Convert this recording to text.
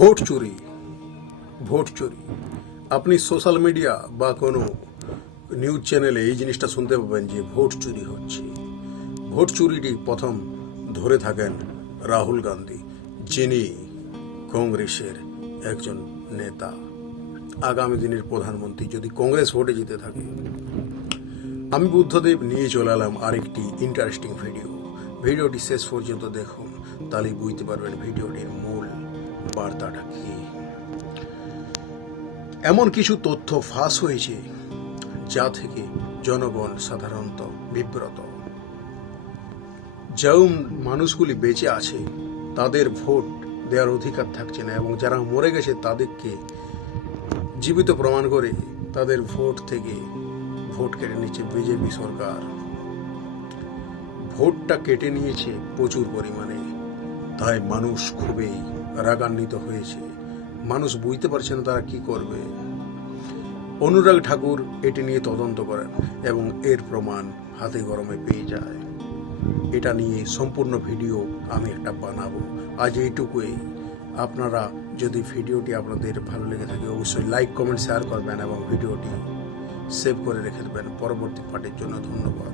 Vote চুরি vote চুরি আপনি সোশ্যাল মিডিয়া বা কোনো নিউজ চ্যানেলে এই জিনিসটা শুনতে পাবেন যে ভোট চুরি হচ্ছে। ভোট চুরিটি প্রথম ধরে থাকেন রাহুল গান্ধী, যিনি কংগ্রেসের একজন নেতা, আগামী দিনের প্রধানমন্ত্রী যদি কংগ্রেস ভোটে জিতে থাকে। আমি বুদ্ধদেব নিয়ে চলে এলাম আরেকটি ইন্টারেস্টিং ভিডিওটি শেষ পর্যন্ত দেখুন, তাহলেই বুঝতে পারবেন ভিডিওটির মূল বার্তাটা কি। এমন কিছু তথ্য ফাঁস হয়েছে যা থেকে জনগণ সাধারণত বিব্রত। যে মানুষগুলি বেঁচে আছে তাদের ভোট দেওয়ার অধিকার থাকছে না, এবং যারা মরে গেছে তাদেরকে জীবিত প্রমাণ করে তাদের ভোট থেকে ভোট কেটে নিচ্ছে বিজেপি সরকার। ভোটটা কেটে নিয়েছে প্রচুর পরিমাণে, তাই মানুষ খুবই রাগান্বিত হয়েছে। মানুষ বুঝতে পারছে না তারা কি করবে। অনুরাগ ঠাকুর এটি নিয়ে তদন্ত করেন এবং এর প্রমাণ হাতে গরমে পেয়ে যায়। এটা নিয়ে সম্পূর্ণ ভিডিও আমি একটা বানাবো। আজ এইটুকুই। আপনারা যদি ভিডিওটি আপনাদের ভালো লেগে থাকে অবশ্যই লাইক, কমেন্ট, শেয়ার করবেন এবং ভিডিওটি সেভ করে রেখে দেবেন পরবর্তী পার্টের জন্য। ধন্যবাদ।